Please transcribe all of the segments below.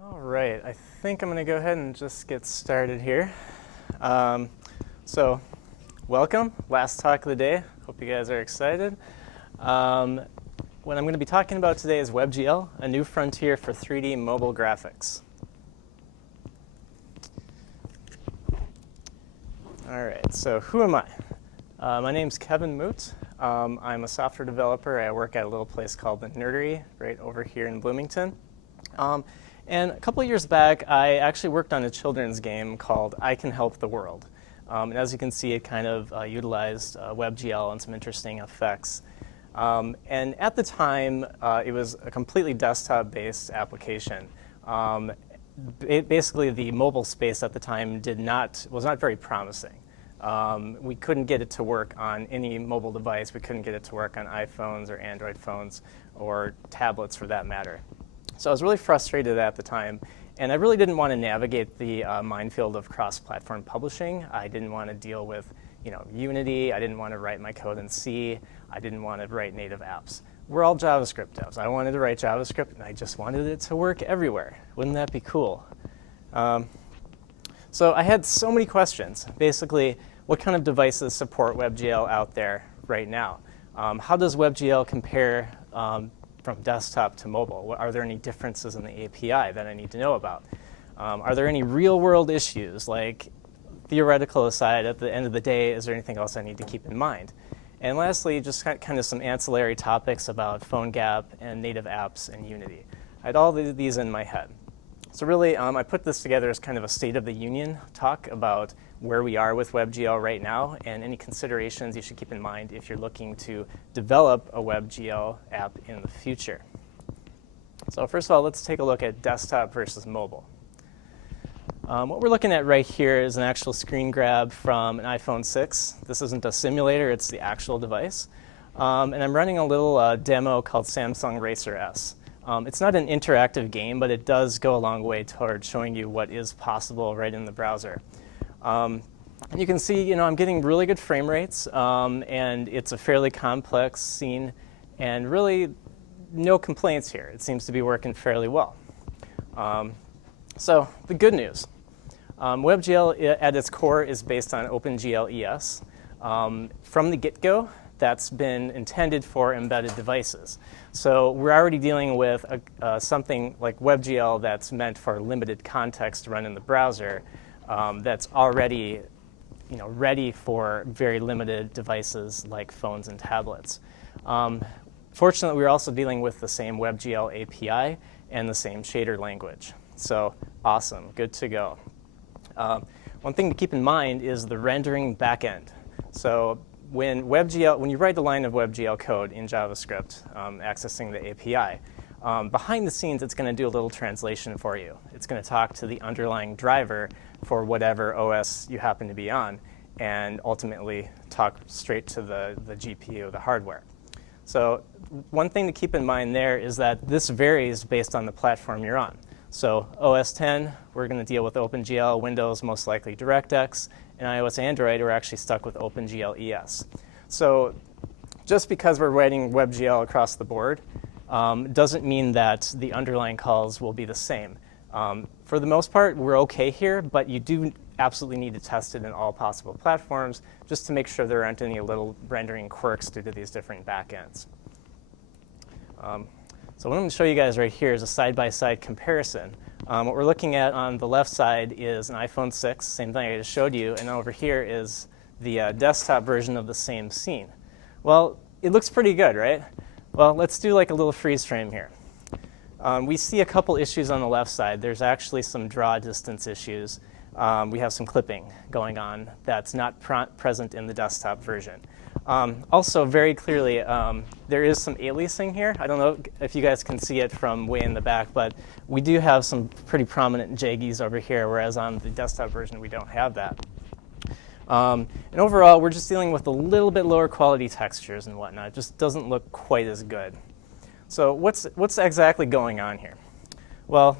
All right, I think I'm going to go ahead and just get started here. So, welcome, last talk of the day. Hope you guys are excited. What I'm going to be talking about today is WebGL, a new frontier for 3D mobile graphics. All right, so who am I? My name's Kevin Moot. I'm a software developer. I work at a little place called The Nerdery right over here in Bloomington. And a couple of years back, I actually worked on a children's game called I Can Help the World. And as you can see, it kind of utilized WebGL and some interesting effects. And at the time, it was a completely desktop-based application. Basically, the mobile space at the time was not very promising. We couldn't get it to work on any mobile device. We couldn't get it to work on iPhones or Android phones or tablets for that matter. So I was really frustrated at the time, and I really didn't want to navigate the minefield of cross-platform publishing. I didn't want to deal with, Unity. I didn't want to write my code in C. I didn't want to write native apps. We're all JavaScript devs. I wanted to write JavaScript, and I just wanted it to work everywhere. Wouldn't that be cool? So I had so many questions. Basically, what kind of devices support WebGL out there right now? How does WebGL compare from desktop to mobile? Are there any differences in the API that I need to know about? Are there any real-world issues, like theoretical aside, at the end of the day, is there anything else I need to keep in mind? And lastly, just kind of some ancillary topics about PhoneGap and native apps and Unity. I had all these in my head. So really, I put this together as kind of a State of the Union talk about where we are with WebGL right now and any considerations you should keep in mind if you're looking to develop a WebGL app in the future. So first of all, let's take a look at desktop versus mobile. What we're looking at right here is an actual screen grab from an iPhone 6. This isn't a simulator, it's the actual device. And I'm running a little demo called Samsung Racer S. It's not an interactive game, but it does go a long way toward showing you what is possible right in the browser. And you can see, I'm getting really good frame rates, and it's a fairly complex scene, and really no complaints here. It seems to be working fairly well. So the good news. WebGL at its core is based on OpenGL ES. From the get-go, that's been intended for embedded devices. So we're already dealing with something like WebGL that's meant for limited context to run in the browser, that's already ready for very limited devices like phones and tablets. Fortunately, we're also dealing with the same WebGL API and the same shader language. So awesome, good to go. One thing to keep in mind is the rendering backend. So when you write a line of WebGL code in JavaScript accessing the API, behind the scenes, it's going to do a little translation for you. It's going to talk to the underlying driver for whatever OS you happen to be on, and ultimately talk straight to the GPU, the hardware. So one thing to keep in mind there is that this varies based on the platform you're on. So OS 10, we're going to deal with OpenGL, Windows most likely DirectX, and iOS Android, we're actually stuck with OpenGL ES. So just because we're writing WebGL across the board doesn't mean that the underlying calls will be the same. For the most part, we're OK here, but you do absolutely need to test it in all possible platforms just to make sure there aren't any little rendering quirks due to these different backends. So what I'm going to show you guys right here is a side-by-side comparison. What we're looking at on the left side is an iPhone 6, same thing I just showed you, and over here is the desktop version of the same scene. Well, it looks pretty good, right? Well, let's do like a little freeze frame here. We see a couple issues on the left side. There's actually some draw distance issues. We have some clipping going on that's not present in the desktop version. Also, very clearly, there is some aliasing here. I don't know if you guys can see it from way in the back, but we do have some pretty prominent jaggies over here, whereas on the desktop version, we don't have that. And overall, we're just dealing with a little bit lower quality textures and whatnot. It just doesn't look quite as good. So what's exactly going on here? Well,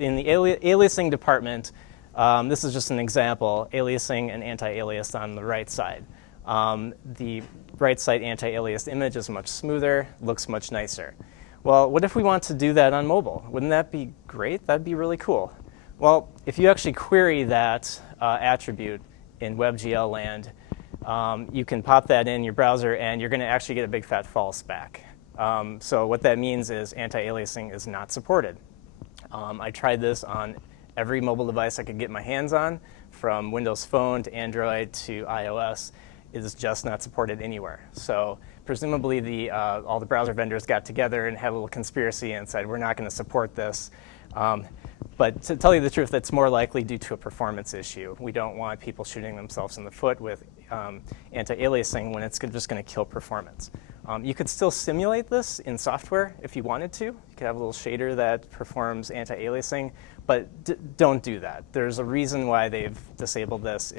in the aliasing department, this is just an example, aliasing and anti-aliased on the right side. The right side anti-aliased image is much smoother, looks much nicer. Well, what if we want to do that on mobile? Wouldn't that be great? That'd be really cool. Well, if you actually query that attribute in WebGL land, you can pop that in your browser, and you're going to actually get a big fat false back. So what that means is anti-aliasing is not supported. I tried this on every mobile device I could get my hands on, from Windows Phone to Android to iOS. It is just not supported anywhere. So presumably all the browser vendors got together and had a little conspiracy and said, we're not going to support this. But to tell you the truth, that's more likely due to a performance issue. We don't want people shooting themselves in the foot with anti-aliasing when it's just going to kill performance. You could still simulate this in software if you wanted to. You could have a little shader that performs anti-aliasing, but don't do that. There's a reason why they've disabled this.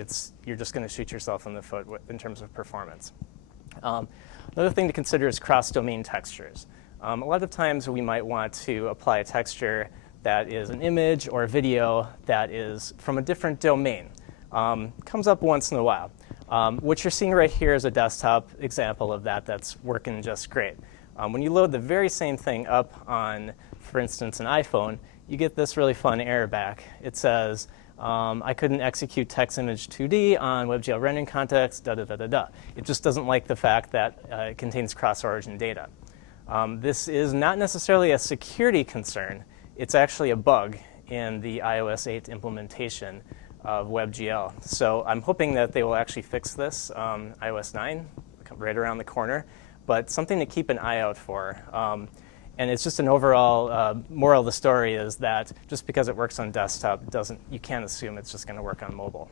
You're just going to shoot yourself in the foot in terms of performance. Another thing to consider is cross-domain textures. A lot of times we might want to apply a texture that is an image or a video that is from a different domain. Comes up once in a while. What you're seeing right here is a desktop example of that that's working just great. When you load the very same thing up on, for instance, an iPhone, you get this really fun error back. It says, I couldn't execute text image 2D on WebGL rendering context, da-da-da-da-da. It just doesn't like the fact that it contains cross-origin data. This is not necessarily a security concern. It's actually a bug in the iOS 8 implementation of WebGL. So I'm hoping that they will actually fix this iOS 9, right around the corner, but something to keep an eye out for. And it's just an overall moral of the story is that just because it works on desktop, you can't assume it's just going to work on mobile.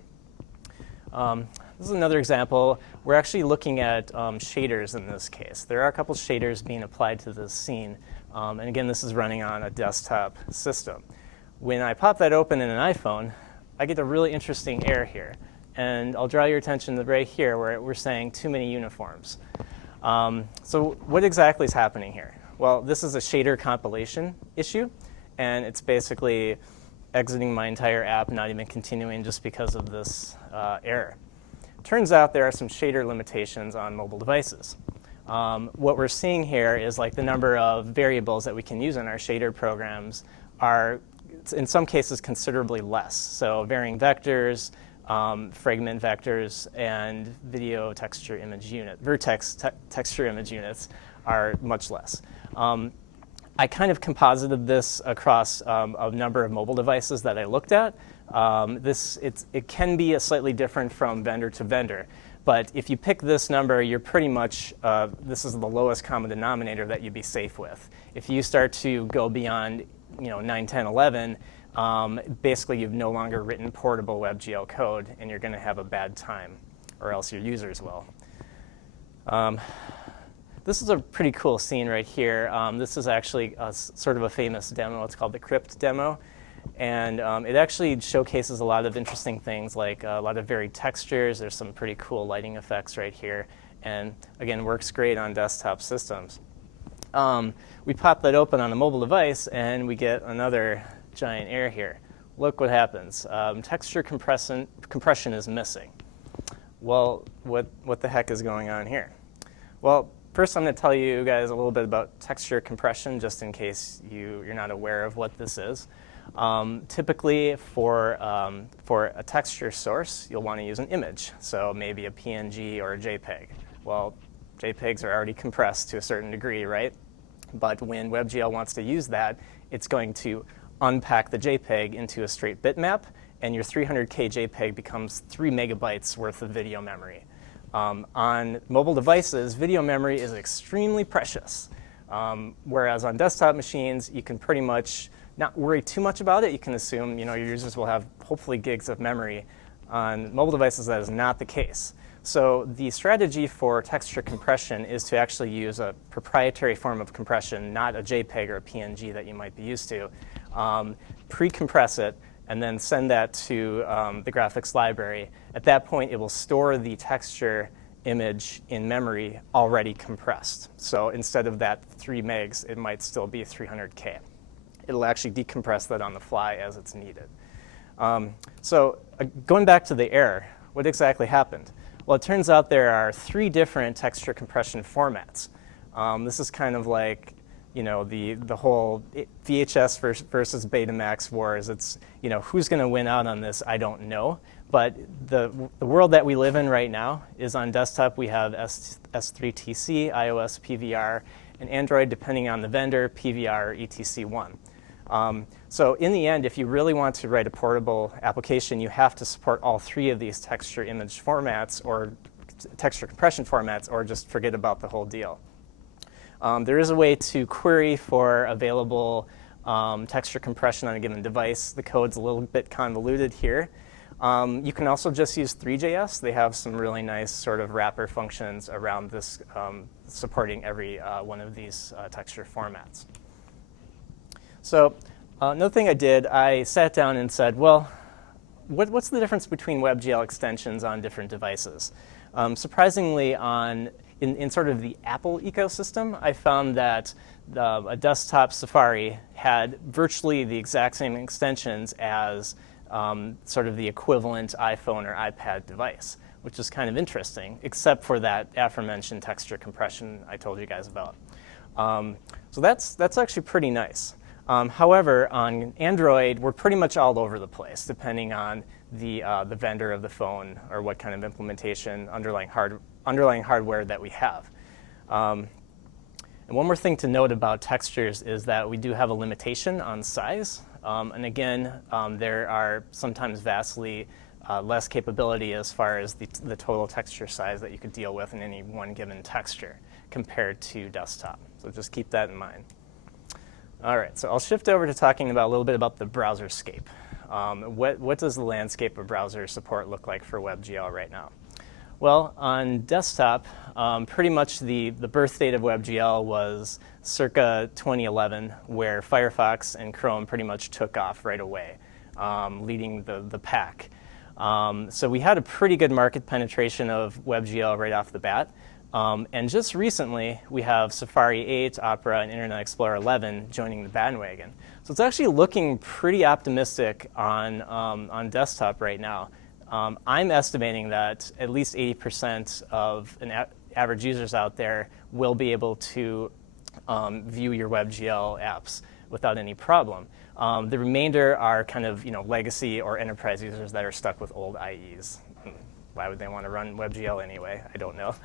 This is another example. We're actually looking at shaders in this case. There are a couple shaders being applied to this scene. And again, this is running on a desktop system. When I pop that open in an iPhone, I get a really interesting error here. And I'll draw your attention to right here where we're saying too many uniforms. So what exactly is happening here? Well, this is a shader compilation issue. And it's basically exiting my entire app, not even continuing just because of this error. Turns out there are some shader limitations on mobile devices. What we're seeing here is like the number of variables that we can use in our shader programs are, in some cases, considerably less. So varying vectors, fragment vectors, and video texture image unit, vertex texture image units are much less. I kind of composited this across a number of mobile devices that I looked at. It can be slightly different from vendor to vendor. But if you pick this number, you're pretty much, this is the lowest common denominator that you'd be safe with. If you start to go beyond 9, 10, 11, basically you've no longer written portable WebGL code, and you're going to have a bad time, or else your users will. This is a pretty cool scene right here. This is actually sort of a famous demo. It's called the Crypt demo. And it actually showcases a lot of interesting things, like a lot of varied textures. There's some pretty cool lighting effects right here. And again, works great on desktop systems. We pop that open on a mobile device, and we get another giant error here. Look what happens. Texture compression is missing. Well, what the heck is going on here? Well, first I'm going to tell you guys a little bit about texture compression, just in case you're not aware of what this is. Typically, for a texture source, you'll want to use an image, so maybe a PNG or a JPEG. Well, JPEGs are already compressed to a certain degree, right? But when WebGL wants to use that, it's going to unpack the JPEG into a straight bitmap, and your 300K JPEG becomes 3 megabytes worth of video memory. On mobile devices, video memory is extremely precious, whereas on desktop machines, you can pretty much not worry too much about it. You can assume your users will have hopefully gigs of memory. On mobile devices, that is not the case. So the strategy for texture compression is to actually use a proprietary form of compression, not a JPEG or a PNG that you might be used to. Pre-compress it, and then send that to the graphics library. At that point, it will store the texture image in memory already compressed. So instead of that 3 megs, it might still be 300K. It'll actually decompress that on the fly as it's needed. So going back to the error, what exactly happened? Well, it turns out there are 3 different texture compression formats. This is kind of like the whole VHS versus Betamax wars. It's, who's going to win out on this? I don't know. But the world that we live in right now is on desktop. We have S3TC, iOS PVR, and Android, depending on the vendor, PVR or ETC1. So in the end, if you really want to write a portable application, you have to support all three of these texture image formats or texture compression formats, or just forget about the whole deal. There is a way to query for available texture compression on a given device. The code's a little bit convoluted here. You can also just use Three.js. They have some really nice sort of wrapper functions around this, supporting every one of these texture formats. So another thing I did, I sat down and said, well, what's the difference between WebGL extensions on different devices? Surprisingly, in sort of the Apple ecosystem, I found that a desktop Safari had virtually the exact same extensions as sort of the equivalent iPhone or iPad device, which is kind of interesting, except for that aforementioned texture compression I told you guys about. So that's actually pretty nice. However, on Android, we're pretty much all over the place, depending on the vendor of the phone or what kind of implementation, underlying hardware that we have. And one more thing to note about textures is that we do have a limitation on size. And again, there are sometimes vastly less capability as far as the total texture size that you could deal with in any one given texture compared to desktop. So just keep that in mind. All right, so I'll shift over to talking about a little bit about the browserscape. What does the landscape of browser support look like for WebGL right now? Well, on desktop, pretty much the birth date of WebGL was circa 2011, where Firefox and Chrome pretty much took off right away, leading the pack. So we had a pretty good market penetration of WebGL right off the bat. And just recently, we have Safari 8, Opera, and Internet Explorer 11 joining the bandwagon. So it's actually looking pretty optimistic on desktop right now. I'm estimating that at least 80% of average users out there will be able to view your WebGL apps without any problem. The remainder are kind of legacy or enterprise users that are stuck with old IEs. Why would they want to run WebGL anyway? I don't know.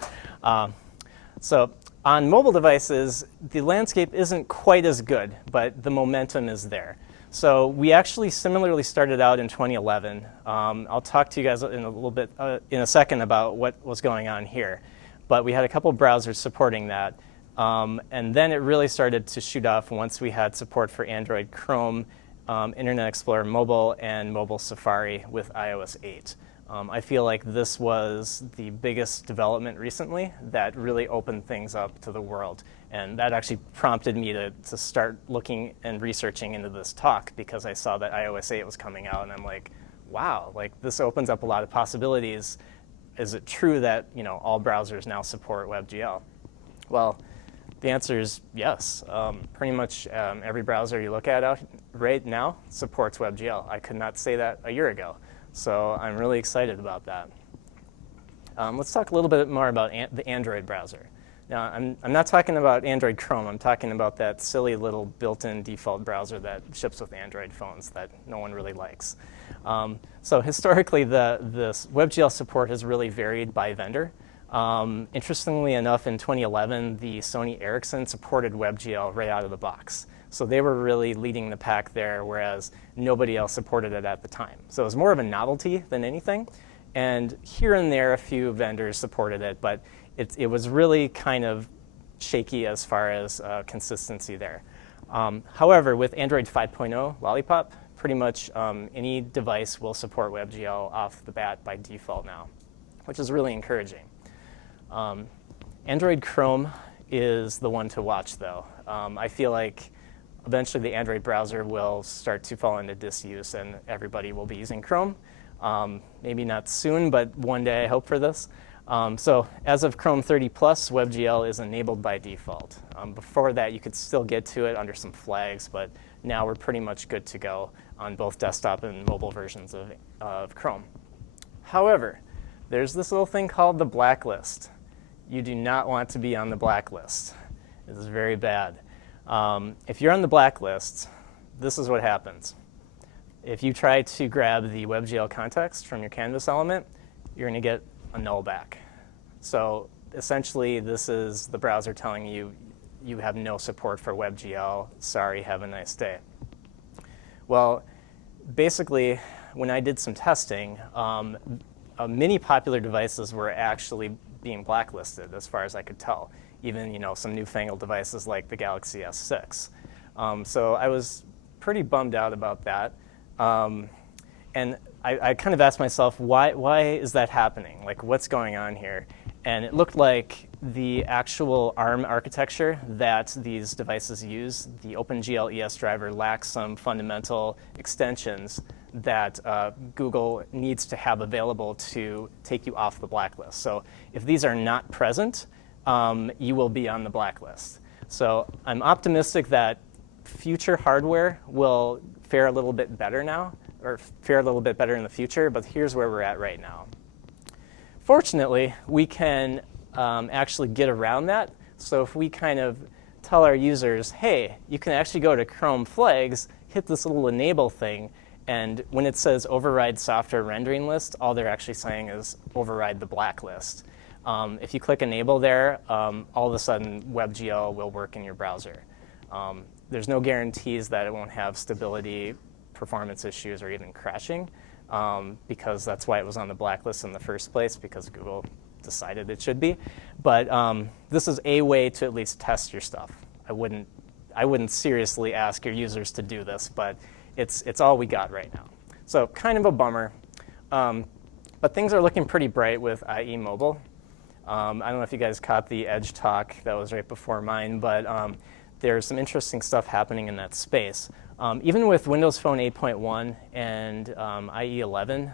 So on mobile devices, the landscape isn't quite as good, but the momentum is there. So we actually similarly started out in 2011. I'll talk to you guys in a little bit in a second about what was going on here. But we had a couple browsers supporting that. And then it really started to shoot off once we had support for Android Chrome, Internet Explorer Mobile, and Mobile Safari with iOS 8. I feel like this was the biggest development recently that really opened things up to the world. And that actually prompted me to start looking and researching into this talk, because I saw that iOS 8 was coming out, and I'm like, wow, like this opens up a lot of possibilities. Is it true that all browsers now support WebGL? Well, the answer is yes. Pretty much every browser you look at out right now supports WebGL. I could not say that a year ago. So I'm really excited about that. Let's talk a little bit more about the Android browser. Now, I'm not talking about Android Chrome. I'm talking about that silly little built-in default browser that ships with Android phones that no one really likes. So historically, this WebGL support has really varied by vendor. Interestingly enough, in 2011, the Sony Ericsson supported WebGL right out of the box. So they were really leading the pack there, whereas nobody else supported it at the time. So it was more of a novelty than anything. And here and there, a few vendors supported it, but it was really kind of shaky as far as consistency there. However, with Android 5.0 Lollipop, pretty much any device will support WebGL off the bat by default now, which is really encouraging. Android Chrome is the one to watch, though. I feel like eventually the Android browser will start to fall into disuse, and everybody will be using Chrome. Maybe not soon, but one day I hope for this. So as of Chrome 30+, WebGL is enabled by default. Before that, you could still get to it under some flags, but now we're pretty much good to go on both desktop and mobile versions of Chrome. However, there's this little thing called the blacklist. You do not want to be on the blacklist. This is very bad. If you're on the blacklist, this is what happens. If you try to grab the WebGL context from your canvas element, you're going to get a null back. So essentially, this is the browser telling you you have no support for WebGL. Sorry, have a nice day. Well, basically, when I did some testing, many popular devices were actually being blacklisted, as far as I could tell. Even some newfangled devices like the Galaxy S6. So I was pretty bummed out about that. And I kind of asked myself, why is that happening? Like, what's going on here? And it looked like the actual ARM architecture that these devices use, the OpenGL ES driver, lacks some fundamental extensions that Google needs to have available to take you off the blacklist. So if these are not present, you will be on the blacklist. So I'm optimistic that future hardware will fare a little bit better now, or fare a little bit better in the future, but here's where we're at right now. Fortunately, we can actually get around that. So if we kind of tell our users, hey, you can actually go to Chrome flags, hit this little enable thing, and when it says override software rendering list, all they're actually saying is override the blacklist. If you click enable there, all of a sudden WebGL will work in your browser. There's no guarantees that it won't have stability, performance issues, or even crashing, because that's why it was on the blacklist in the first place, because Google decided it should be. But this is a way to at least test your stuff. I wouldn't seriously ask your users to do this, but it's all we got right now. So kind of a bummer. But things are looking pretty bright with IE Mobile. I don't know if you guys caught the Edge talk that was right before mine, but there's some interesting stuff happening in that space. Even with Windows Phone 8.1 and IE 11,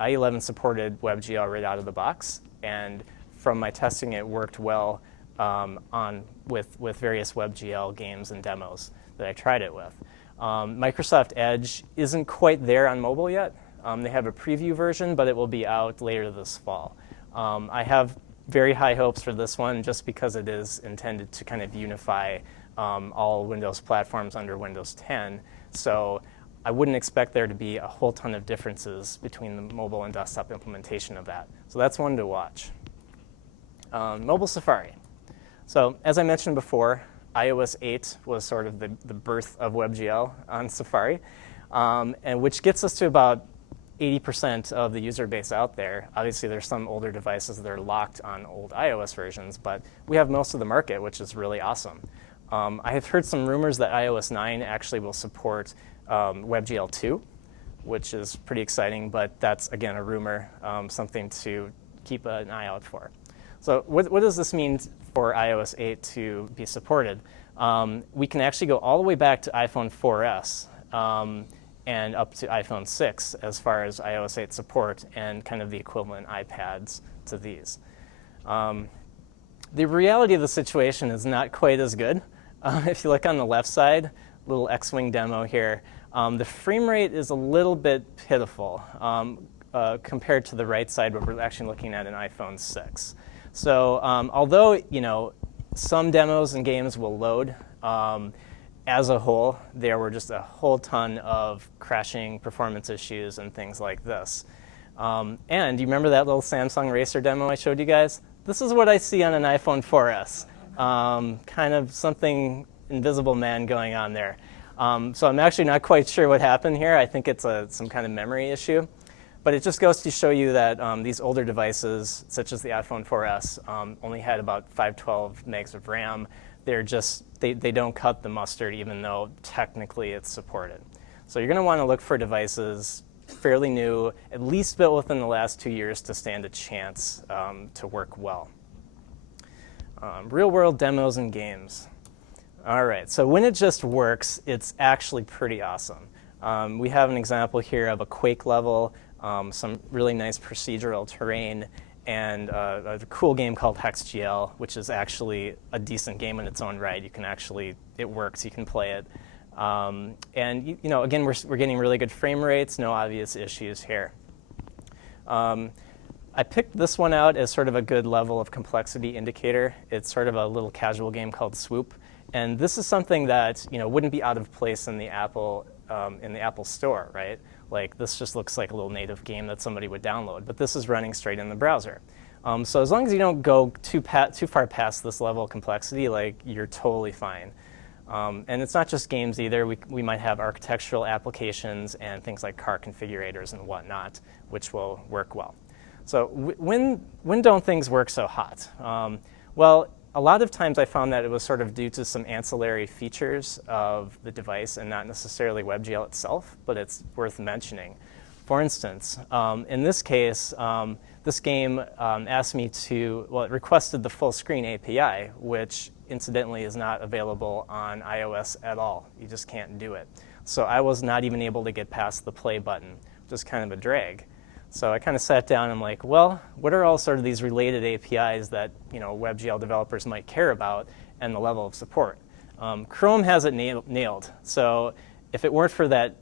IE 11 supported WebGL right out of the box, and from my testing, it worked well with various WebGL games and demos that I tried it with. Microsoft Edge isn't quite there on mobile yet. They have a preview version, but it will be out later this fall. I have very high hopes for this one just because it is intended to kind of unify all Windows platforms under Windows 10. So I wouldn't expect there to be a whole ton of differences between the mobile and desktop implementation of that. So that's one to watch. Mobile Safari. So as I mentioned before, iOS 8 was sort of the birth of WebGL on Safari, and which gets us to about 80% of the user base out there. Obviously, there's some older devices that are locked on old iOS versions, but we have most of the market, which is really awesome. I have heard some rumors that iOS 9 actually will support WebGL 2, which is pretty exciting, but that's, again, a rumor, something to keep an eye out for. So what does this mean for iOS 8 to be supported? We can actually go all the way back to iPhone 4S and up to iPhone 6 as far as iOS 8 support and kind of the equivalent iPads to these. The reality of the situation is not quite as good. If you look on the left side, little X-Wing demo here, the frame rate is a little bit pitiful compared to the right side where we're actually looking at an iPhone 6. So although some demos and games will load, as a whole, there were just a whole ton of crashing performance issues and things like this. And you remember that little Samsung Racer demo I showed you guys? This is what I see on an iPhone 4S. Kind of something Invisible Man going on there. So I'm actually not quite sure what happened here. I think it's some kind of memory issue. But it just goes to show you that these older devices, such as the iPhone 4S, only had about 512 megs of RAM. They don't cut the mustard, even though technically it's supported. So you're going to want to look for devices fairly new, at least built within the last 2 years to stand a chance to work well. Real-world demos and games. All right, so when it just works, it's actually pretty awesome. We have an example here of a Quake level, some really nice procedural terrain, and a cool game called HexGL, which is actually a decent game in its own right. It works, you can play it. And again, we're getting really good frame rates, no obvious issues here. I picked this one out as sort of a good level of complexity indicator. It's sort of a little casual game called Swoop, And this is something that wouldn't be out of place in the Apple Store, right? Like this just looks like a little native game that somebody would download, but this is running straight in the browser. So as long as you don't go too far past this level of complexity, like you're totally fine. And it's not just games either. We might have architectural applications and things like car configurators and whatnot, which will work well. So when don't things work so hot? Well, a lot of times I found that it was sort of due to some ancillary features of the device and not necessarily WebGL itself, but it's worth mentioning. For instance, in this case, this game asked me to, well, it requested the full screen API, which incidentally is not available on iOS at all. You just can't do it. So I was not even able to get past the play button, which is kind of a drag. So I kind of sat down and I'm like, well, what are all sort of these related APIs that WebGL developers might care about and the level of support? Chrome has it nailed. So if it weren't for that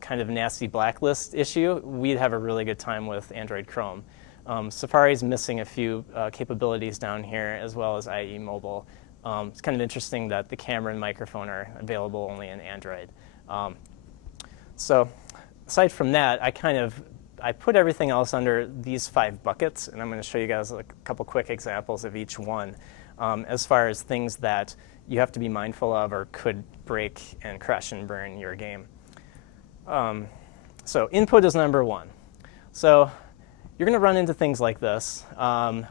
kind of nasty blacklist issue, we'd have a really good time with Android Chrome. Safari's missing a few capabilities down here, as well as IE Mobile. It's kind of interesting that the camera and microphone are available only in Android. So aside from that, I put everything else under these 5 buckets, and I'm going to show you guys a couple quick examples of each one as far as things that you have to be mindful of or could break and crash and burn your game. So input is number 1. So you're going to run into things like this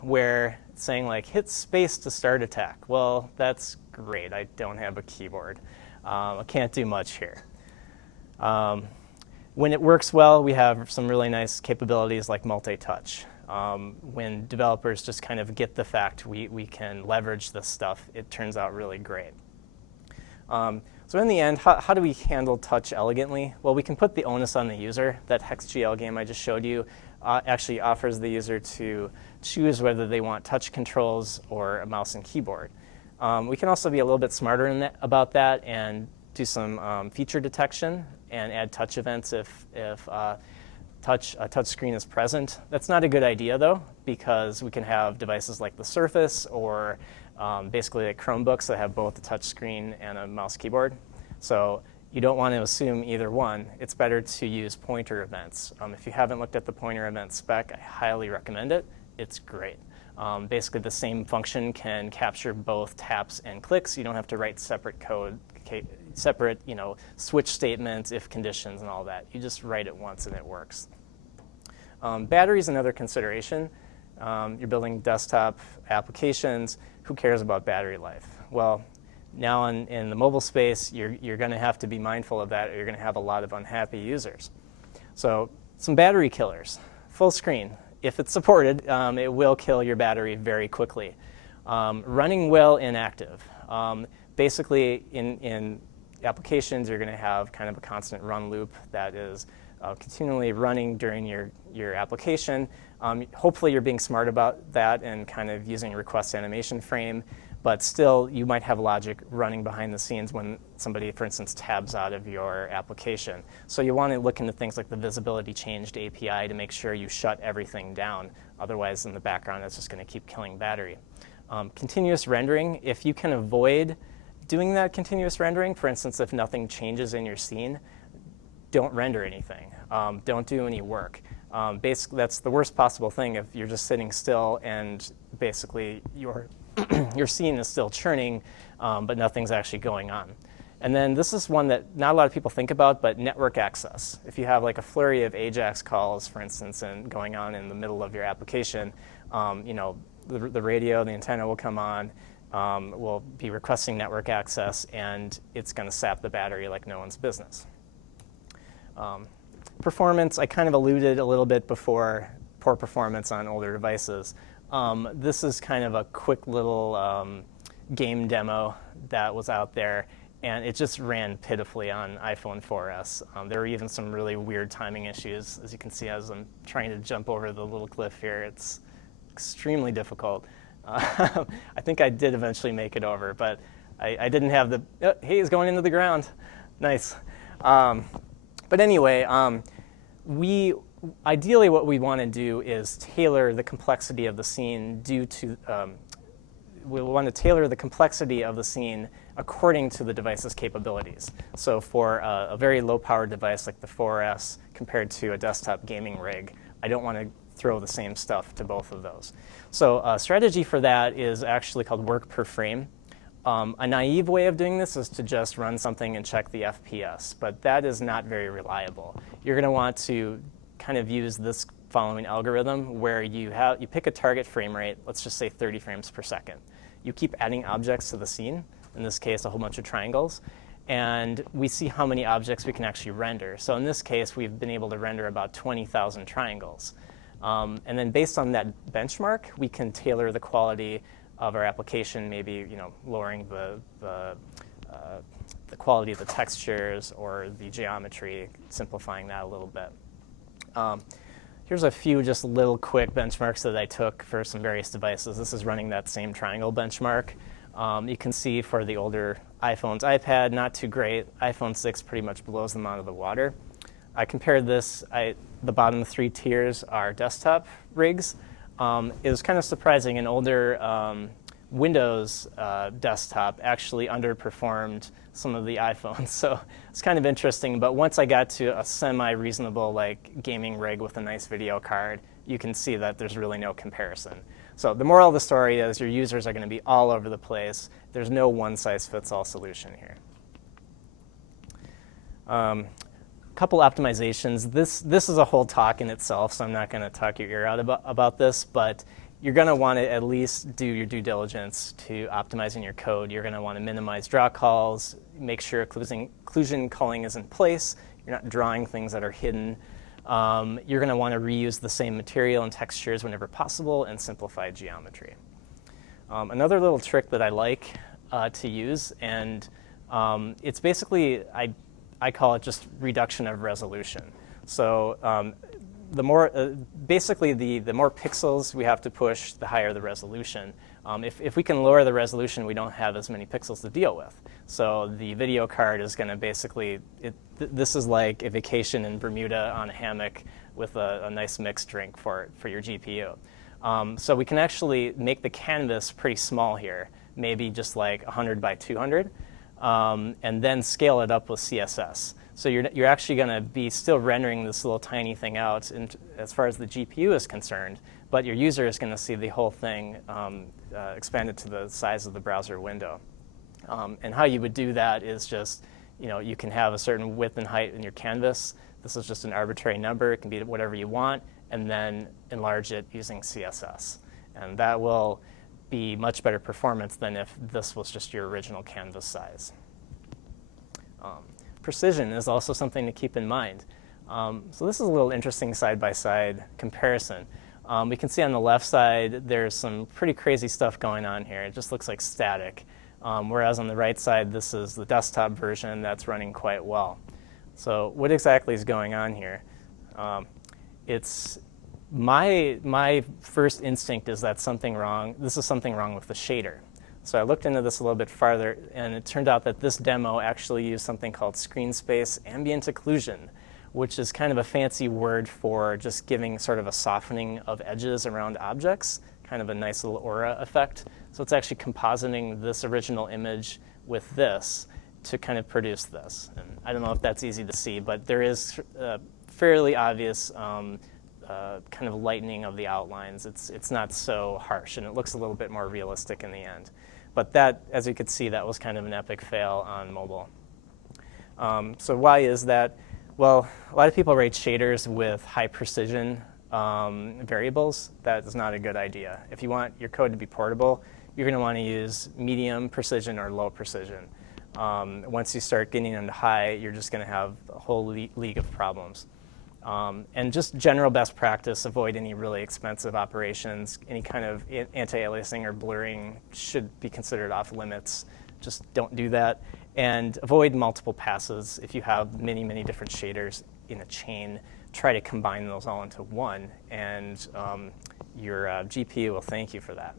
where it's saying like hit space to start attack. Well, that's great. I don't have a keyboard. I can't do much here. When it works well, we have some really nice capabilities like multi-touch. When developers just kind of get the fact we can leverage this stuff, it turns out really great. So in the end, how do we handle touch elegantly? Well, we can put the onus on the user. That HexGL game I just showed you actually offers the user to choose whether they want touch controls or a mouse and keyboard. We can also be a little bit smarter about that and do some feature detection and add touch events if a touch screen is present. That's not a good idea, though, because we can have devices like the Surface or basically like Chromebooks that have both a touch screen and a mouse keyboard. So you don't want to assume either one. It's better to use pointer events. If you haven't looked at the pointer event spec, I highly recommend it. It's great. Basically, the same function can capture both taps and clicks. You don't have to write separate code, separate switch statements, if conditions, and all that. You just write it once and it works. Battery is another consideration. You're building desktop applications. Who cares about battery life? Well, now in the mobile space, you're going to have to be mindful of that, or you're going to have a lot of unhappy users. So some battery killers. Full screen. If it's supported, it will kill your battery very quickly. Running well inactive. Basically, in applications, you're going to have kind of a constant run loop that is continually running during your application. Hopefully, you're being smart about that and kind of using a request animation frame. But still, you might have logic running behind the scenes when somebody, for instance, tabs out of your application. So you want to look into things like the visibility changed API to make sure you shut everything down. Otherwise, in the background, it's just going to keep killing battery. Continuous rendering, if you can avoid doing that continuous rendering, for instance, if nothing changes in your scene, don't render anything. Don't do any work. Basically, that's the worst possible thing if you're just sitting still and basically your scene is still churning, but nothing's actually going on. And then this is one that not a lot of people think about, but network access. If you have like a flurry of AJAX calls, for instance, and going on in the middle of your application, the radio, the antenna will come on, will be requesting network access, and it's going to sap the battery like no one's business. Performance, I kind of alluded a little bit before, poor performance on older devices. This is kind of a quick little game demo that was out there, and it just ran pitifully on iPhone 4S. There were even some really weird timing issues, as you can see as I'm trying to jump over the little cliff here. It's extremely difficult. I think I did eventually make it over, but I didn't have the, hey, it's going into the ground. Nice. But anyway, ideally what we want to do is tailor the complexity of the scene we want to tailor the complexity of the scene according to the device's capabilities. So for a very low-powered device like the 4S compared to a desktop gaming rig, I don't want to throw the same stuff to both of those. So a strategy for that is actually called work per frame. A naive way of doing this is to just run something and check the FPS, but that is not very reliable. You're going to want to kind of use this following algorithm where you pick a target frame rate, let's just say 30 frames per second. You keep adding objects to the scene, in this case a whole bunch of triangles, and we see how many objects we can actually render. So in this case, we've been able to render about 20,000 triangles. And then based on that benchmark, we can tailor the quality of our application, maybe lowering the quality of the textures or the geometry, simplifying that a little bit. Here's a few just little quick benchmarks that I took for some various devices. This is running that same triangle benchmark. You can see for the older iPhones, iPad, not too great. iPhone 6 pretty much blows them out of the water. I compared this, the bottom 3 tiers are desktop rigs. It was kind of surprising. An older Windows desktop actually underperformed some of the iPhones. So it's kind of interesting. But once I got to a semi-reasonable gaming rig with a nice video card, you can see that there's really no comparison. So the moral of the story is your users are going to be all over the place. There's no one-size-fits-all solution here. Couple optimizations. This is a whole talk in itself, so I'm not going to talk your ear out about this, but you're going to want to at least do your due diligence to optimizing your code. You're going to want to minimize draw calls, make sure occlusion culling is in place. You're not drawing things that are hidden. You're going to want to reuse the same material and textures whenever possible and simplify geometry. Another little trick that I like to use, and it's basically, I call it just reduction of resolution. So basically the more pixels we have to push, the higher the resolution. If we can lower the resolution, we don't have as many pixels to deal with. So the video card is going to basically, this is like a vacation in Bermuda on a hammock with a nice mixed drink for your GPU. So we can actually make the canvas pretty small here, maybe just like 100 by 200. And then scale it up with CSS. So you're actually going to be still rendering this little tiny thing out as far as the GPU is concerned, but your user is going to see the whole thing expanded to the size of the browser window. And how you would do that is just, you can have a certain width and height in your canvas. This is just an arbitrary number. It can be whatever you want, and then enlarge it using CSS. And that will be much better performance than if this was just your original canvas size. Precision is also something to keep in mind. So this is a little interesting side-by-side comparison. We can see on the left side there's some pretty crazy stuff going on here. It just looks like static. Whereas on the right side, this is the desktop version that's running quite well. So what exactly is going on here? It's my first instinct is that something wrong. This is something wrong with the shader. So I looked into this a little bit farther, and it turned out that this demo actually used something called screen space ambient occlusion, which is kind of a fancy word for just giving sort of a softening of edges around objects, kind of a nice little aura effect. So it's actually compositing this original image with this to kind of produce this. And I don't know if that's easy to see, but there is fairly obvious kind of lightening of the outlines. It's not so harsh, and it looks a little bit more realistic in the end. But that, as you could see, that was kind of an epic fail on mobile. So why is that? Well, a lot of people write shaders with high precision variables. That is not a good idea. If you want your code to be portable, you're going to want to use medium precision or low precision. Once you start getting into high, you're just going to have a whole league of problems. And just general best practice, avoid any really expensive operations. Any kind of anti-aliasing or blurring should be considered off limits. Just don't do that. And avoid multiple passes. If you have many, many different shaders in a chain, try to combine those all into one, and your GPU will thank you for that.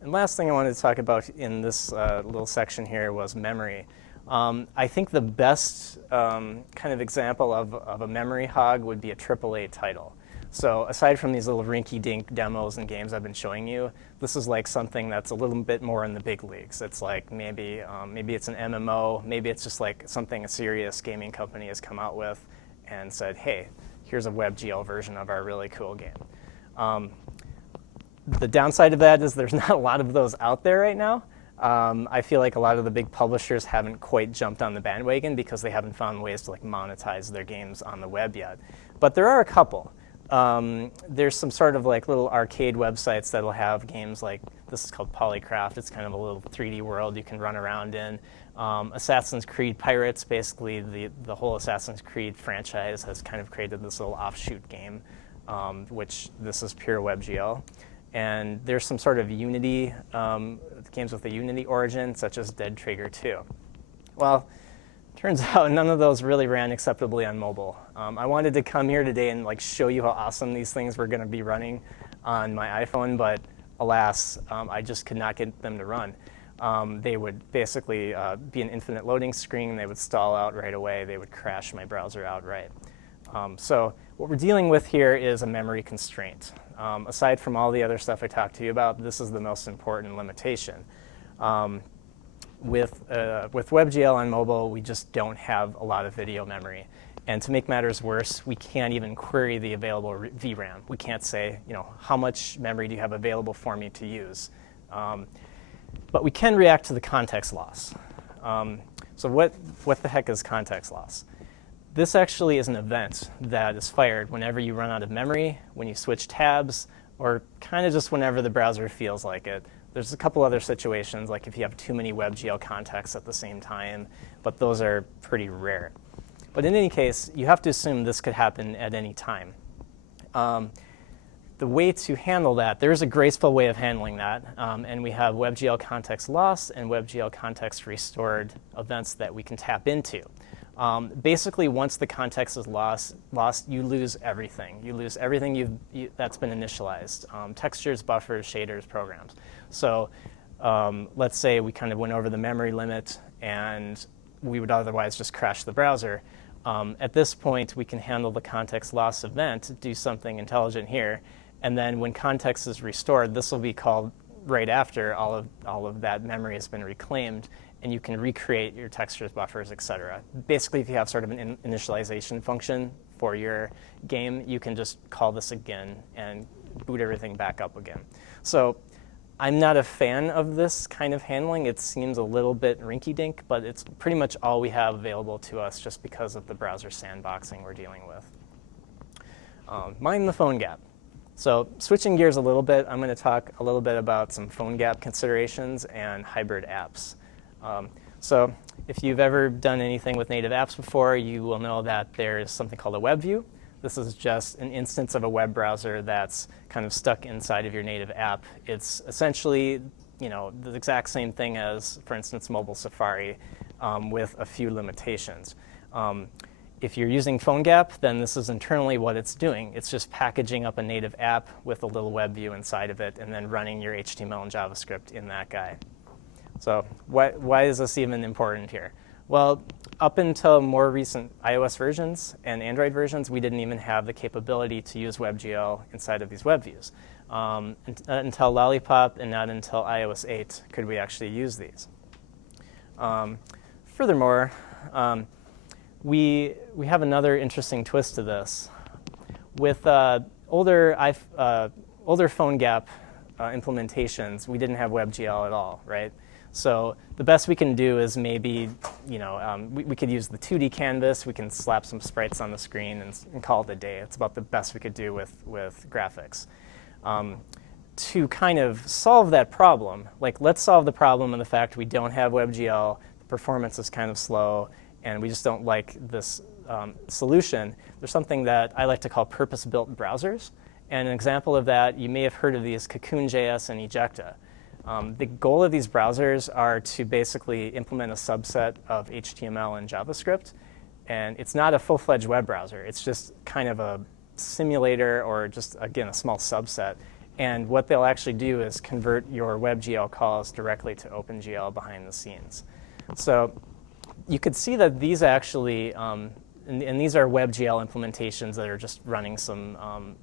And last thing I wanted to talk about in this little section here was memory. I think the best kind of example of a memory hog would be a AAA title. So aside from these little rinky-dink demos and games I've been showing you, this is like something that's a little bit more in the big leagues. It's like maybe it's an MMO, maybe it's just like something a serious gaming company has come out with and said, hey, here's a WebGL version of our really cool game. The downside of that is there's not a lot of those out there right now. I feel like a lot of the big publishers haven't quite jumped on the bandwagon because they haven't found ways to like monetize their games on the web yet. But there are a couple. There's some sort of like little arcade websites that'll have games like, this is called Polycraft. It's kind of a little 3D world you can run around in. Assassin's Creed Pirates, basically the whole Assassin's Creed franchise has kind of created this little offshoot game, which this is pure WebGL. And there's some sort of Unity, games with a Unity origin, such as Dead Trigger 2. Well, turns out none of those really ran acceptably on mobile. I wanted to come here today and like show you how awesome these things were going to be running on my iPhone, but alas, I just could not get them to run. They would basically be an infinite loading screen. They would stall out right away. They would crash my browser outright. So what we're dealing with here is a memory constraint. Aside from all the other stuff I talked to you about, this is the most important limitation. With WebGL on mobile, we just don't have a lot of video memory. And to make matters worse, we can't even query the available VRAM. We can't say, how much memory do you have available for me to use? But we can react to the context loss. So what the heck is context loss? This actually is an event that is fired whenever you run out of memory, when you switch tabs, or kind of just whenever the browser feels like it. There's a couple other situations, like if you have too many WebGL contexts at the same time, but those are pretty rare. But in any case, you have to assume this could happen at any time. The way to handle that, there's a graceful way of handling that, and we have WebGL context loss and WebGL context restored events that we can tap into. Basically, once the context is lost, you lose everything. You lose everything that's been initialized, textures, buffers, shaders, programs. So let's say we kind of went over the memory limit and we would otherwise just crash the browser. At this point, we can handle the context loss event, do something intelligent here, and then when context is restored, this will be called right after all of that memory has been reclaimed, and you can recreate your textures, buffers, et cetera. Basically, if you have sort of an initialization function for your game, you can just call this again and boot everything back up again. So I'm not a fan of this kind of handling. It seems a little bit rinky-dink, but it's pretty much all we have available to us just because of the browser sandboxing we're dealing with. Mind the PhoneGap. So switching gears a little bit, I'm going to talk a little bit about some PhoneGap considerations and hybrid apps. So if you've ever done anything with native apps before, you will know that there's something called a web view. This is just an instance of a web browser that's kind of stuck inside of your native app. It's essentially, the exact same thing as, for instance, mobile Safari with a few limitations. If you're using PhoneGap, then this is internally what it's doing. It's just packaging up a native app with a little web view inside of it and then running your HTML and JavaScript in that guy. So why is this even important here? Well, up until more recent iOS versions and Android versions, we didn't even have the capability to use WebGL inside of these web views. Until Lollipop and not until iOS 8 could we actually use these. Furthermore, we have another interesting twist to this. With older PhoneGap implementations, we didn't have WebGL at all, right? So the best we can do is maybe, we could use the 2D canvas. We can slap some sprites on the screen and call it a day. It's about the best we could do with graphics. To kind of solve that problem, let's solve the problem of the fact we don't have WebGL, the performance is kind of slow, and we just don't like this solution. There's something that I like to call purpose-built browsers. And an example of that, you may have heard of these Cocoon.js and Ejecta. The goal of these browsers are to basically implement a subset of HTML and JavaScript. And it's not a full-fledged web browser. It's just kind of a simulator or just, again, a small subset. And what they'll actually do is convert your WebGL calls directly to OpenGL behind the scenes. So you could see that these actually, and these are WebGL implementations that are just running some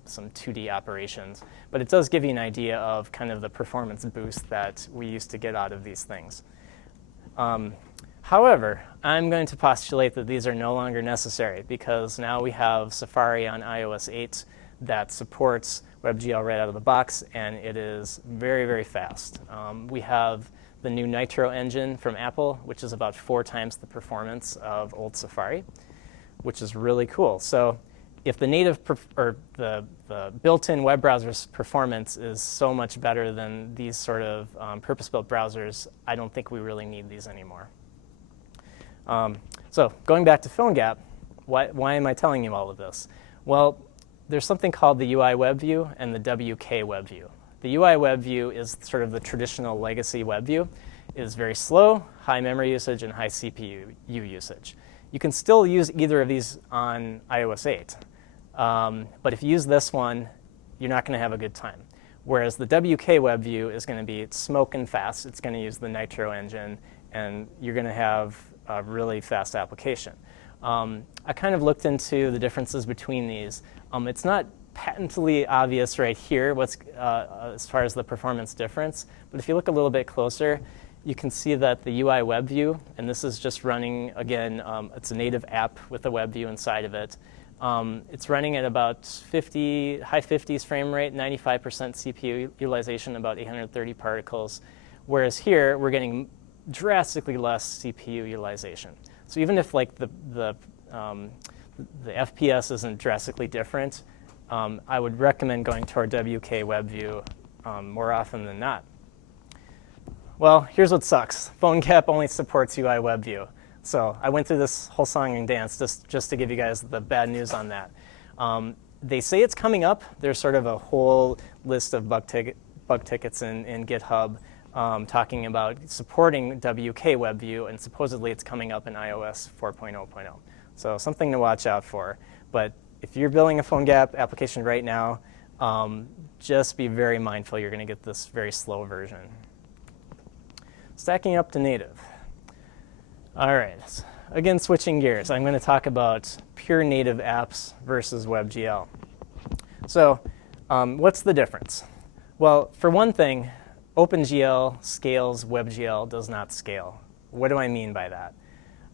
2D operations. But it does give you an idea of kind of the performance boost that we used to get out of these things. However, I'm going to postulate that these are no longer necessary because now we have Safari on iOS 8 that supports WebGL right out of the box, and it is very, very fast. We have the new Nitro engine from Apple, which is about 4 times the performance of old Safari, which is really cool. So if the native or the built-in web browser's performance is so much better than these sort of purpose-built browsers, I don't think we really need these anymore. So going back to PhoneGap, why am I telling you all of this? Well, there's something called the UI web view and the WK web view. The UI web view is sort of the traditional legacy web view. It is very slow, high memory usage, and high CPU usage. You can still use either of these on iOS 8. But if you use this one, you're not going to have a good time. Whereas the WK web view is going to be smoking fast. It's going to use the Nitro engine, and you're going to have a really fast application. I kind of looked into the differences between these. It's not patently obvious right here what's as far as the performance difference, but if you look a little bit closer, you can see that the UI web view, and this is just running, again, it's a native app with a web view inside of it. It's running at about high 50s frame rate, 95% CPU utilization, about 830 particles, whereas here we're getting drastically less CPU utilization. So even if like the FPS isn't drastically different, I would recommend going toward WK WebView more often than not. Well, here's what sucks. PhoneGap only supports UI WebView. So I went through this whole song and dance just to give you guys the bad news on that. They say it's coming up. There's sort of a whole list of bug tickets in GitHub talking about supporting WK WebView, and supposedly it's coming up in iOS 4.0.0. So something to watch out for. But if you're building a PhoneGap application right now, just be very mindful you're going to get this very slow version. Stacking up to native. All right, again, switching gears. I'm going to talk about pure native apps versus WebGL. So what's the difference? Well, for one thing, OpenGL scales, WebGL does not scale. What do I mean by that?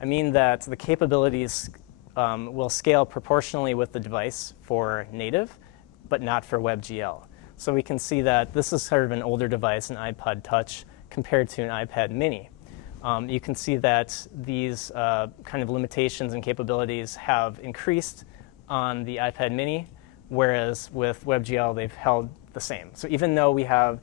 I mean that the capabilities will scale proportionally with the device for native, but not for WebGL. So we can see that this is sort of an older device, an iPod Touch, compared to an iPad mini. You can see that these kind of limitations and capabilities have increased on the iPad mini, whereas with WebGL they've held the same. So even though we have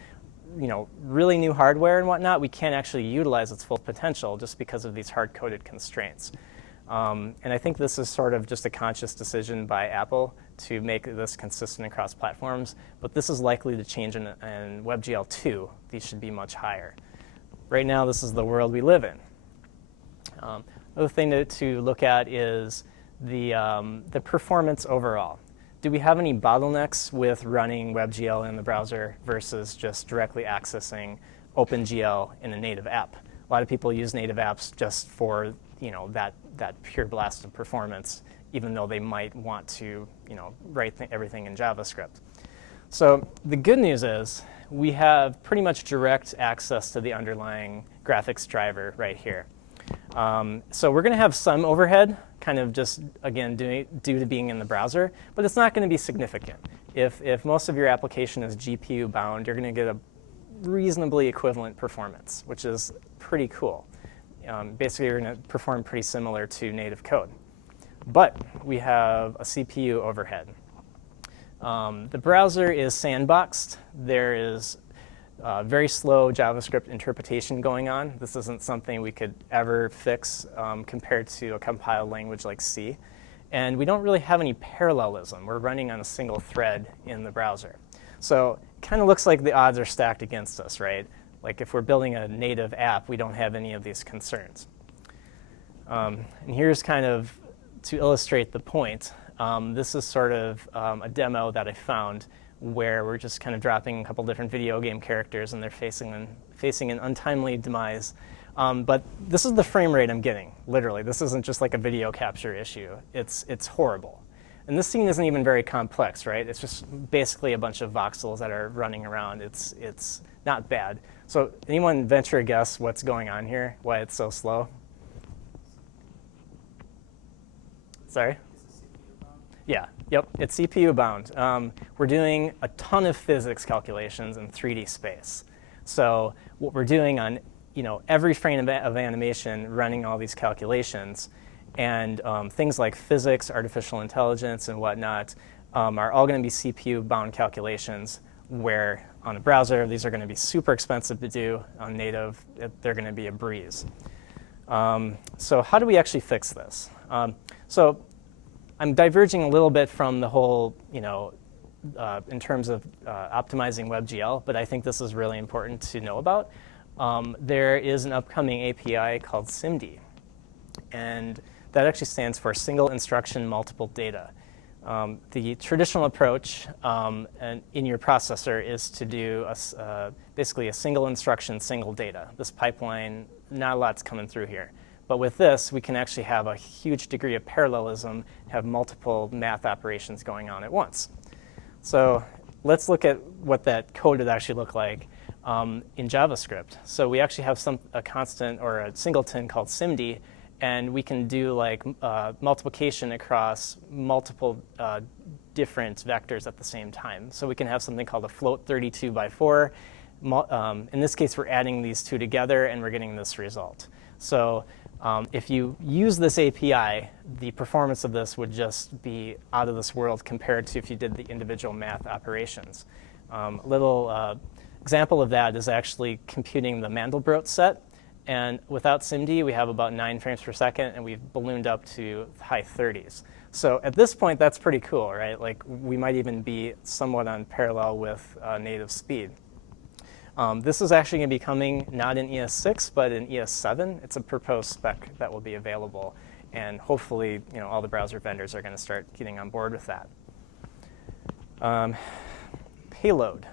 really new hardware and whatnot, we can't actually utilize its full potential just because of these hard-coded constraints. And I think this is sort of just a conscious decision by Apple to make this consistent across platforms, but this is likely to change in WebGL 2. These should be much higher. Right now, this is the world we live in. Another thing to look at is the performance overall. Do we have any bottlenecks with running WebGL in the browser versus just directly accessing OpenGL in a native app? A lot of people use native apps just for that pure blast of performance, even though they might want to write everything in JavaScript. So the good news is we have pretty much direct access to the underlying graphics driver right here. So we're going to have some overhead, kind of just, again, due to being in the browser, but it's not going to be significant. If most of your application is GPU bound, you're going to get a reasonably equivalent performance, which is pretty cool. Basically, you're going to perform pretty similar to native code. But we have a CPU overhead. The browser is sandboxed. There is very slow JavaScript interpretation going on. This isn't something we could ever fix compared to a compiled language like C. And we don't really have any parallelism. We're running on a single thread in the browser. So it kind of looks like the odds are stacked against us, right? Like if we're building a native app, we don't have any of these concerns. And here's kind of to illustrate the point. This is sort of a demo that I found where we're just kind of dropping a couple different video game characters and they're facing an untimely demise. But this is the frame rate I'm getting, literally. This isn't just like a video capture issue. It's horrible. And this scene isn't even very complex, right? It's just basically a bunch of voxels that are running around. It's not bad. So anyone venture a guess what's going on here, why it's so slow? Sorry? Yeah, yep, it's CPU bound. We're doing a ton of physics calculations in 3D space. So what we're doing on every frame of animation, running all these calculations, and things like physics, artificial intelligence, and whatnot are all going to be CPU-bound calculations, where on a browser, these are going to be super expensive to do. On native, they're going to be a breeze. So how do we actually fix this? So I'm diverging a little bit from the whole, in terms of optimizing WebGL, but I think this is really important to know about. There is an upcoming API called SIMD, and that actually stands for Single Instruction Multiple Data. The traditional approach in your processor is to do basically a single instruction, single data. This pipeline, not a lot's coming through here. But with this, we can actually have a huge degree of parallelism, have multiple math operations going on at once. So let's look at what that code would actually look like in JavaScript. So we actually have a constant or a singleton called SIMD, and we can do like multiplication across multiple different vectors at the same time. So we can have something called a float 32 by 4. In this case, we're adding these two together, and we're getting this result. So if you use this API, the performance of this would just be out of this world compared to if you did the individual math operations. A little example of that is actually computing the Mandelbrot set. And without SIMD, we have about 9 frames per second, and we've ballooned up to high 30s. So at this point, that's pretty cool, right? Like, we might even be somewhat on parallel with native speed. This is actually going to be coming not in ES6, but in ES7. It's a proposed spec that will be available. And hopefully, all the browser vendors are going to start getting on board with that. Payload.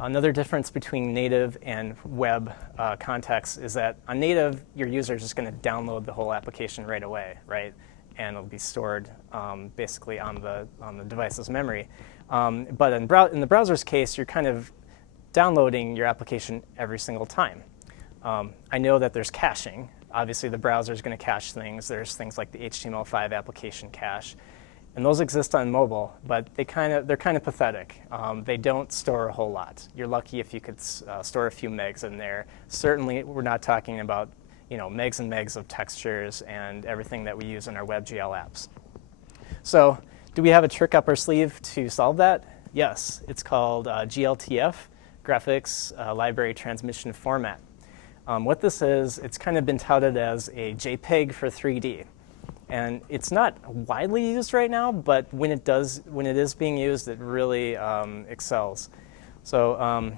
Another difference between native and web context is that on native, your user is just going to download the whole application right away, right? And it'll be stored basically on the device's memory. But in the browser's case, you're kind of downloading your application every single time. I know that there's caching. Obviously, the browser is going to cache things. There's things like the HTML5 application cache. And those exist on mobile, but they're kind of pathetic. They don't store a whole lot. You're lucky if you could store a few megs in there. Certainly, we're not talking about megs and megs of textures and everything that we use in our WebGL apps. So do we have a trick up our sleeve to solve that? Yes, it's called GLTF, Graphics Library Transmission Format. What this is, it's kind of been touted as a JPEG for 3D. And it's not widely used right now, but when it is being used, it really excels. So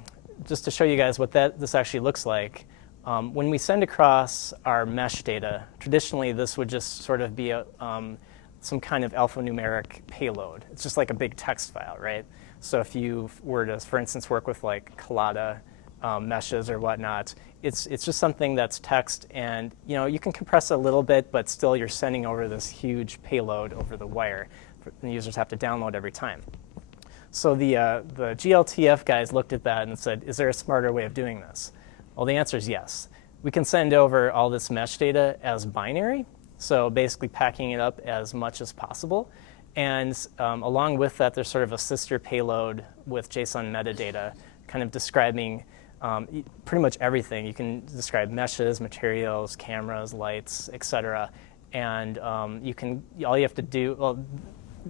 just to show you guys what this actually looks like, when we send across our mesh data, traditionally this would just sort of be some kind of alphanumeric payload. It's just like a big text file, right? So if you were to, for instance, work with like Collada meshes or whatnot, it's just something that's text, and you can compress it a little bit, but still you're sending over this huge payload over the wire. The users have to download every time. So the GLTF guys looked at that and said, is there a smarter way of doing this? Well, the answer is yes. We can send over all this mesh data as binary, so basically packing it up as much as possible. And along with that, there's sort of a sister payload with JSON metadata, kind of describing pretty much everything. You can describe meshes, materials, cameras, lights, etc. And all you have to do, well,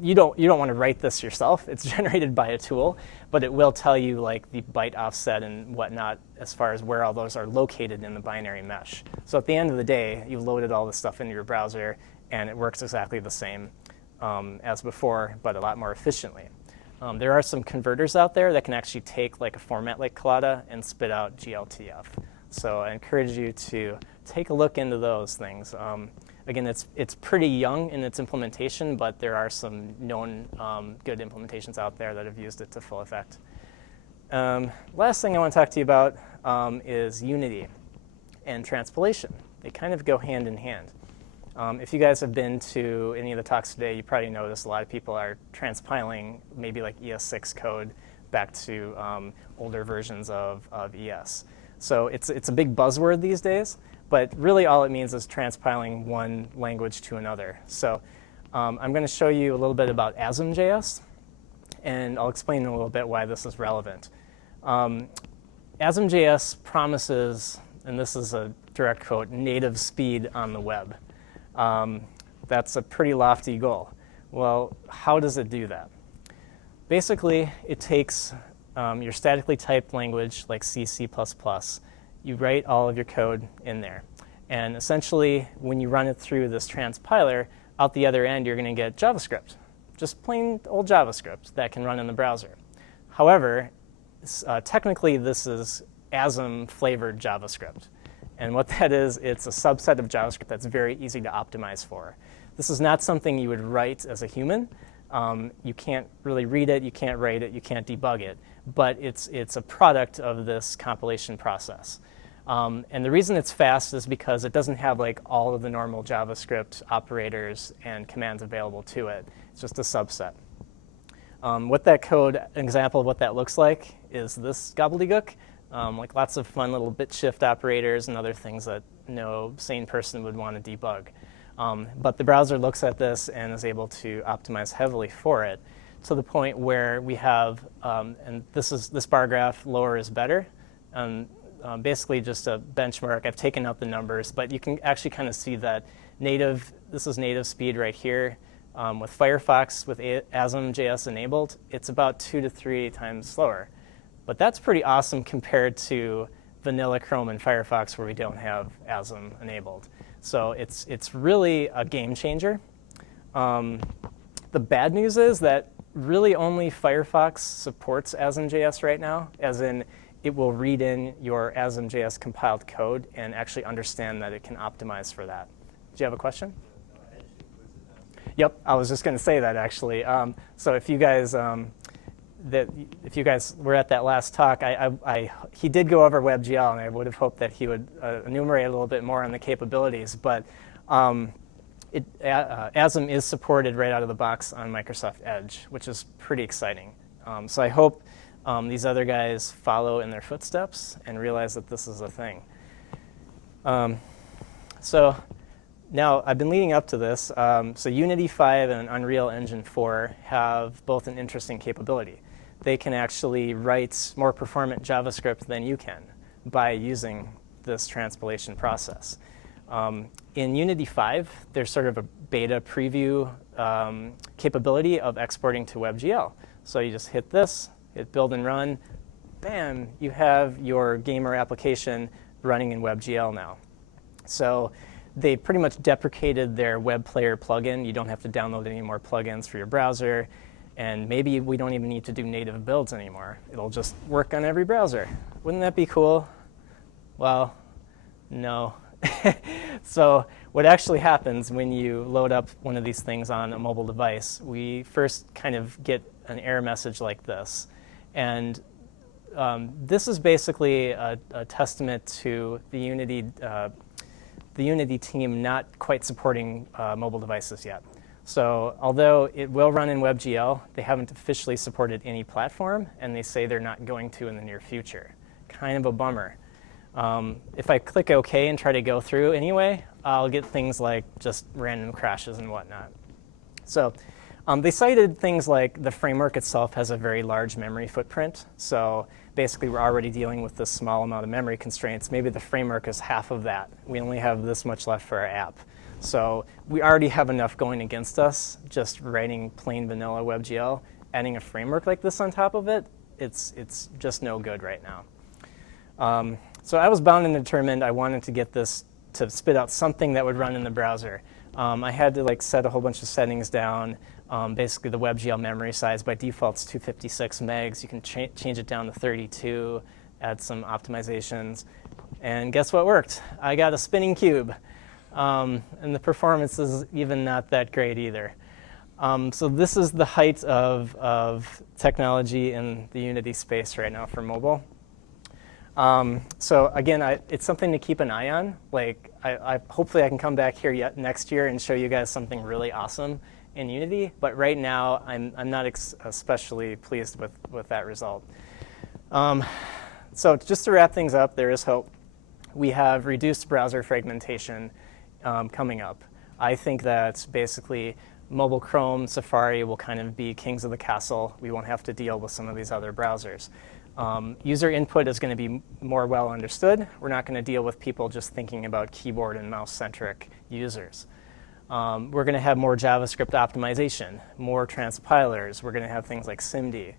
you don't want to write this yourself. It's generated by a tool, but it will tell you like the byte offset and whatnot as far as where all those are located in the binary mesh. So at the end of the day, you've loaded all this stuff into your browser, and it works exactly the same as before, but a lot more efficiently. There are some converters out there that can actually take like a format like Collada and spit out GLTF. So I encourage you to take a look into those things. Again, it's pretty young in its implementation, but there are some known good implementations out there that have used it to full effect. Last thing I want to talk to you about is Unity. and transpilation. They kind of go hand in hand. If you guys have been to any of the talks today, you probably noticed a lot of people are transpiling maybe like ES6 code back to older versions of ES. So it's a big buzzword these days, but really all it means is transpiling one language to another. So I'm going to show you a little bit about ASM.js, and I'll explain a little bit why this is relevant. ASM.js promises, and this is a direct quote, native speed on the web. That's a pretty lofty goal. Well, how does it do that? Basically, it takes your statically typed language like C, C++. You write all of your code in there. And essentially, when you run it through this transpiler, out the other end, you're going to get JavaScript, just plain old JavaScript that can run in the browser. However, technically, this is ASM-flavored JavaScript. And what that is, it's a subset of JavaScript that's very easy to optimize for. This is not something you would write as a human. You can't really read it, you can't write it, you can't debug it. But it's a product of this compilation process. And the reason it's fast is because it doesn't have like all of the normal JavaScript operators and commands available to it. It's just a subset. What that code, an example of what that looks like is this gobbledygook. Like lots of fun little bit shift operators and other things that no sane person would want to debug. But the browser looks at this and is able to optimize heavily for it to the point where we have, and this bar graph, lower is better. Basically just a benchmark. I've taken out the numbers, but you can actually kind of see that this is native speed right here. With Firefox, with ASM.js enabled, it's about 2 to 3 times slower. But that's pretty awesome compared to vanilla Chrome and Firefox where we don't have ASM enabled. So it's really a game changer. The bad news is that really only Firefox supports ASM.js right now, as in it will read in your ASM.js compiled code and actually understand that it can optimize for that. Do you have a question? Yep, I was just going to say that actually. So if you guys were at that last talk, he did go over WebGL, and I would have hoped that he would enumerate a little bit more on the capabilities. But ASM is supported right out of the box on Microsoft Edge, which is pretty exciting. So I hope these other guys follow in their footsteps and realize that this is a thing. So now I've been leading up to this. So Unity 5 and Unreal Engine 4 have both an interesting capability. They can actually write more performant JavaScript than you can by using this transpilation process. In Unity 5, there's sort of a beta preview capability of exporting to WebGL. So you just hit this, hit build and run, bam, you have your gamer application running in WebGL now. So they pretty much deprecated their web player plugin. You don't have to download any more plugins for your browser. And maybe we don't even need to do native builds anymore. It'll just work on every browser. Wouldn't that be cool? Well, no. So what actually happens when you load up one of these things on a mobile device, we first kind of get an error message like this. And this is basically a testament to the Unity team not quite supporting mobile devices yet. So although it will run in WebGL, they haven't officially supported any platform, and they say they're not going to in the near future. Kind of a bummer. If I click OK and try to go through anyway, I'll get things like just random crashes and whatnot. So they cited things like the framework itself has a very large memory footprint. So basically, we're already dealing with this small amount of memory constraints. Maybe the framework is half of that. We only have this much left for our app. So we already have enough going against us, just writing plain vanilla WebGL. Adding a framework like this on top of it, it's just no good right now. So I was bound and determined I wanted to get this to spit out something that would run in the browser. I had to set a whole bunch of settings down. Basically, the WebGL memory size by default is 256 megs. You can change it down to 32, add some optimizations. And guess what worked? I got a spinning cube. And the performance is even not that great either. So this is the height of technology in the Unity space right now for mobile. So again, it's something to keep an eye on. Like, hopefully I can come back here next year and show you guys something really awesome in Unity. But right now, I'm not especially pleased with that result. So just to wrap things up, there is hope. We have reduced browser fragmentation coming up. I think that basically mobile Chrome, Safari will kind of be kings of the castle. We won't have to deal with some of these other browsers. User input is going to be more well understood. We're not going to deal with people just thinking about keyboard and mouse-centric users. We're going to have more JavaScript optimization, more transpilers. We're going to have things like SIMD,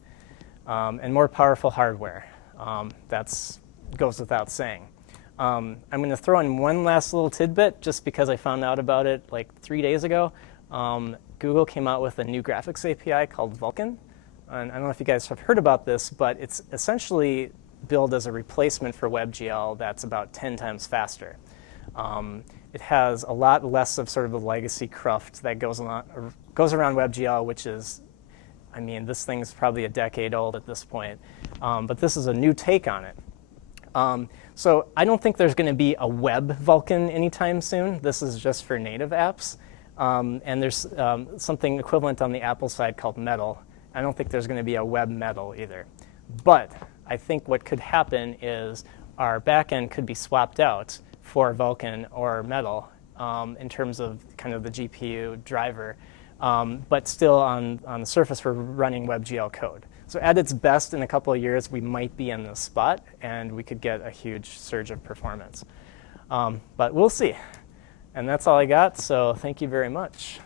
and more powerful hardware. That goes without saying. I'm going to throw in one last little tidbit just because I found out about it like 3 days ago. Google came out with a new graphics API called Vulkan. And I don't know if you guys have heard about this, but it's essentially built as a replacement for WebGL that's about 10 times faster. It has a lot less of sort of the legacy cruft that goes around WebGL, which is, I mean, this thing's probably a decade old at this point. But this is a new take on it. So I don't think there's going to be a web Vulkan anytime soon. This is just for native apps. And there's something equivalent on the Apple side called Metal. I don't think there's going to be a web Metal either. But I think what could happen is our backend could be swapped out for Vulkan or Metal in terms of kind of the GPU driver, but still on the surface we're running WebGL code. So at its best, in a couple of years, we might be in this spot, and we could get a huge surge of performance. But we'll see. And that's all I got, so thank you very much.